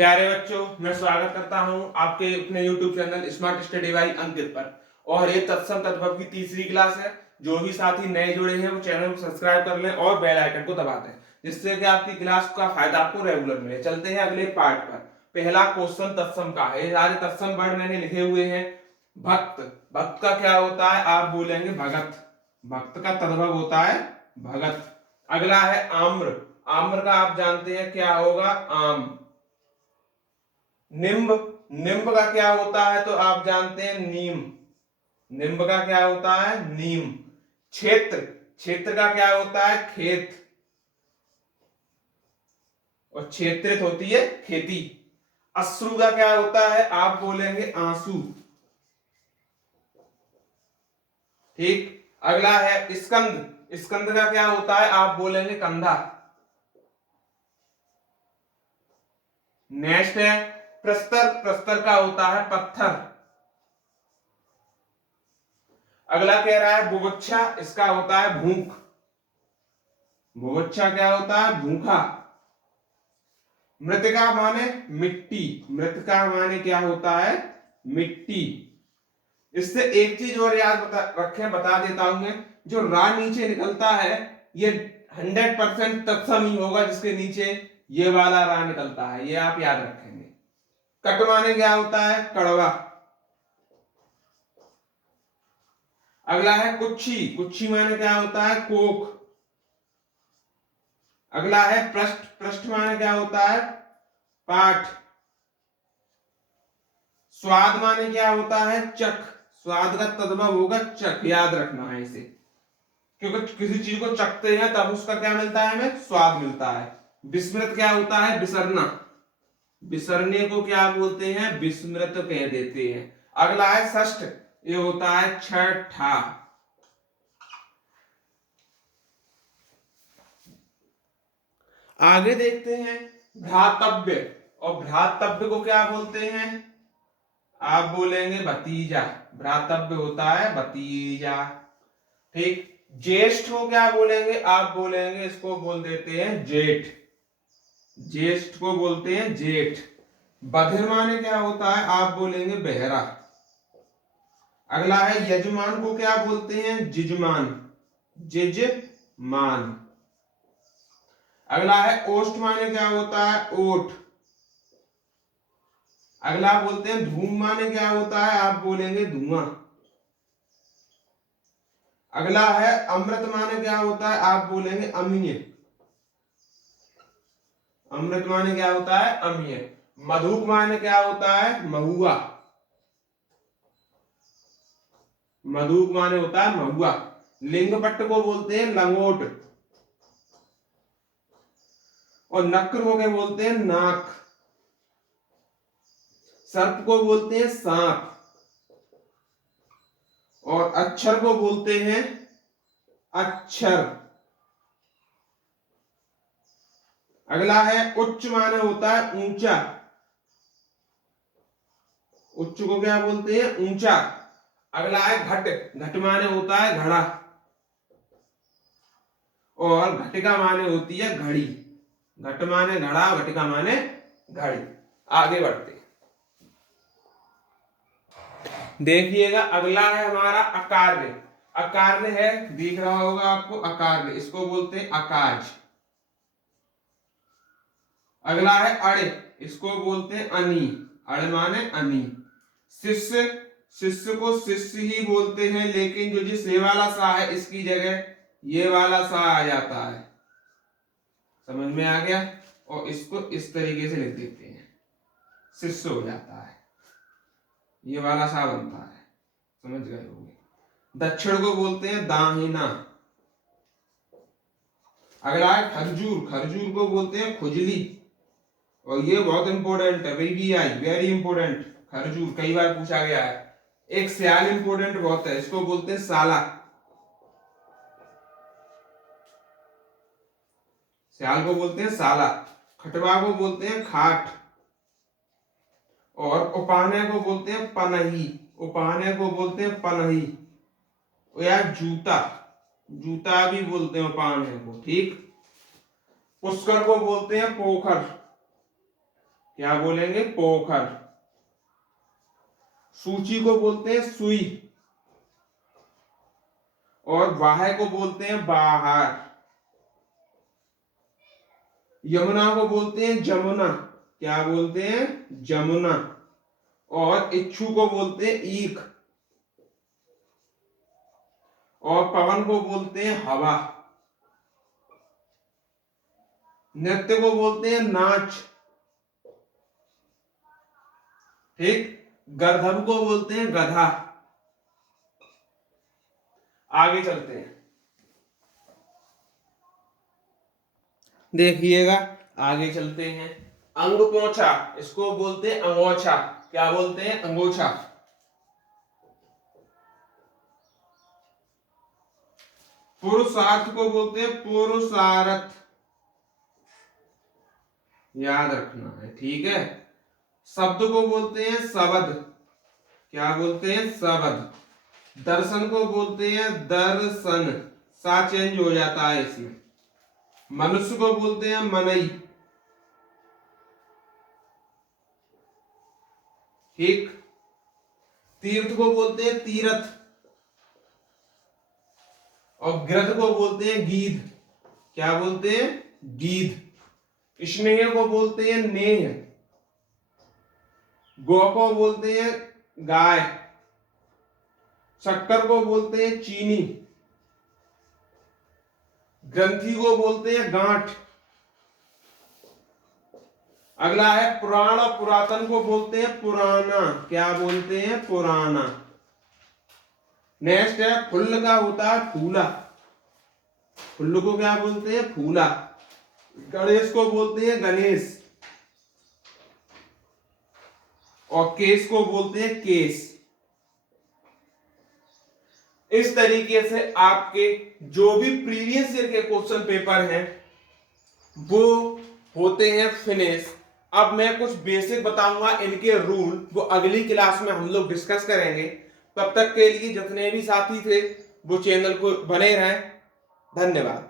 प्यारे बच्चों, मैं स्वागत करता हूं आपके अपने YouTube channel smart study by Ankit पर। और ये तत्सम तद्भव की तीसरी क्लास है। जो भी साथी नए जुड़े हैं वो चैनल को सब्सक्राइब कर लें और बेल आइकन को दबा दें, जिससे कि आपकी क्लास का फायदा आपको रेगुलर मिले। चलते हैं अगले पार्ट पर। पहला क्वेश्चन तत्सम का है। ये सारे तत्सम वर्ड मैंने लिखे हुए हैं। भक्त, भक्त का क्या होता है? आप बोलेंगे भगत। भक्त का तद्भव होता है भगत। अगला है आम्र। आम्र का आप जानते हैं क्या होगा? आम। निम्ब, निम्ब का क्या होता है? तो आप जानते हैं नीम। निम्ब का क्या होता है? नीम। क्षेत्र, क्षेत्र का क्या होता है? खेत। और क्षेत्रित होती है खेती। अश्रु का क्या होता है? आप बोलेंगे आंसू। ठीक। अगला है स्कंद। स्कंद का क्या होता है? आप बोलेंगे कंधा। नेक्स्ट है प्रस्तर। प्रस्तर का होता है पत्थर। अगला कह रहा है बुभुक्षा। इसका होता है भूख। बुभुक्षा क्या होता है? भूखा। मृतिका माने मिट्टी। मृतिका माने क्या होता है? मिट्टी। इससे एक चीज और याद रखें, बता देता हूं मैं। जो रा नीचे निकलता है ये 100% तत्सम ही होगा जिसके नीचे ये वाला रा निकलता है। ये आप याद रखेंगे। कट माने क्या होता है? कड़वा। अगला है कुच्छी। कुच्छी माने क्या होता है? कोख। अगला है पृष्ठ। पृष्ठ माने क्या होता है? पाठ। स्वाद माने क्या होता है? चख। स्वाद का तद्भव होगा चख। याद रखना है इसे, क्योंकि किसी चीज को चखते हैं तब उसका क्या मिलता है? हमें स्वाद मिलता है। विस्मृत क्या होता है? बिसरना। बिसरने को क्या बोलते हैं? विस्मृत कह देते हैं। अगला है षष्ठ। ये होता है छठा। आगे देखते हैं भ्रातव्य। और भ्रातव्य को क्या बोलते हैं? आप बोलेंगे भतीजा। भ्रातव्य होता है भतीजा। ठीक। ज्येष्ठ को क्या बोलेंगे? आप बोलेंगे, इसको बोल देते हैं जेठ। ज्येष्ठ को बोलते हैं जेठ। बधिर माने क्या होता है? आप बोलेंगे बहरा। अगला है यजमान को क्या बोलते हैं? जिजमान। जिजमान। अगला है ओष्ठ माने क्या होता है? ओठ। अगला बोलते हैं धूम माने क्या होता है? आप बोलेंगे धुआं। अगला है अमृत माने क्या होता है? आप बोलेंगे अमीय। अमृत माने क्या होता है? अमीय। मधुक माने क्या होता है? महुआ। मधुक माने होता है महुआ। लिंगपट्ट को बोलते हैं लंगोट। और नक्र को क्या बोलते हैं? नाक। सर्प को बोलते हैं सांप। और अक्षर को बोलते हैं अक्षर। अगला है उच्च माने होता है ऊंचा। उच्च को क्या बोलते हैं? ऊंचा। अगला है घट। घट माने होता है घड़ा। और घटिका माने होती है घड़ी। घट माने घड़ा, घटिका माने घड़ी। आगे बढ़ते देखिएगा। अगला है हमारा अकार्य। अकार्य है, दिख रहा होगा आपको अकार्य। इसको बोलते हैं अकाज। अगला है अड़े। इसको बोलते हैं अनि। अड़ माने अनि। शिष्य, शिष्य को शिष्य ही बोलते हैं, लेकिन जो जिस ये वाला सा है इसकी जगह ये वाला सा आ जाता है। समझ में आ गया? और इसको इस तरीके से लिख देते हैं, शिष्य हो जाता है। ये वाला सा बनता है। समझ गए होंगे। दक्षिण को बोलते हैं दाहिना। अगला है खरजूर। खरजूर को बोलते हैं खुजली। और ये बहुत इंपॉर्टेंट है, VVI, वेरी इंपॉर्टेंट। खरजूर कई बार पूछा गया है। एक सियाल इंपॉर्टेंट बहुत है, इसको बोलते हैं साला। सियाल को बोलते हैं साला। खटवा को बोलते हैं खाट। और उपाहने को बोलते हैं पनही। उपाहने को बोलते हैं पनही। या जूता, जूता भी बोलते हैं उपाहने को। ठीक। पुष्कर को बोलते हैं पोखर। क्या बोलेंगे? पोखर। सूची को बोलते हैं सुई, और बाह को बोलते हैं बाहर। यमुना को बोलते हैं जमुना। क्या बोलते हैं? जमुना। और इच्छु को बोलते हैं ईख, और पवन को बोलते हैं हवा। नृत्य को बोलते हैं नाच। ठीक। गर्दभ को बोलते हैं गधा। आगे चलते हैं, देखिएगा, आगे चलते हैं। अंग पोछा, इसको बोलते हैं अंगोछा। क्या बोलते हैं? अंगोछा। पुरुषार्थ को बोलते हैं पुरुषार्थ। याद रखना है, ठीक है। शब्द को बोलते हैं शब्द। क्या बोलते हैं? शब्द। दर्शन को बोलते हैं दर्शन। सा चेंज हो जाता है इसमें। मनुष्य को बोलते हैं मनई। ठीक। तीर्थ को बोलते हैं तीरथ, और गृध को बोलते हैं गीध। क्या बोलते हैं? गीध। स्नेह को बोलते हैं नेह। गौ को बोलते हैं गाय। शक्कर को बोलते हैं चीनी। ग्रंथि को बोलते हैं गांठ। अगला है पुराण और पुरातन को बोलते हैं पुराना। क्या बोलते हैं? पुराना। नेक्स्ट है फुल्ल का होता है फूला। फुल्ल को क्या बोलते हैं? फूला। गणेश को बोलते हैं गणेश, और केस को बोलते हैं केस। इस तरीके से आपके जो भी प्रीवियस ईयर के क्वेश्चन पेपर हैं वो होते हैं फिनिश। अब मैं कुछ बेसिक बताऊंगा, इनके रूल वो अगली क्लास में हम लोग डिस्कस करेंगे। तब तक के लिए जितने भी साथी थे वो चैनल को बने रहें। धन्यवाद।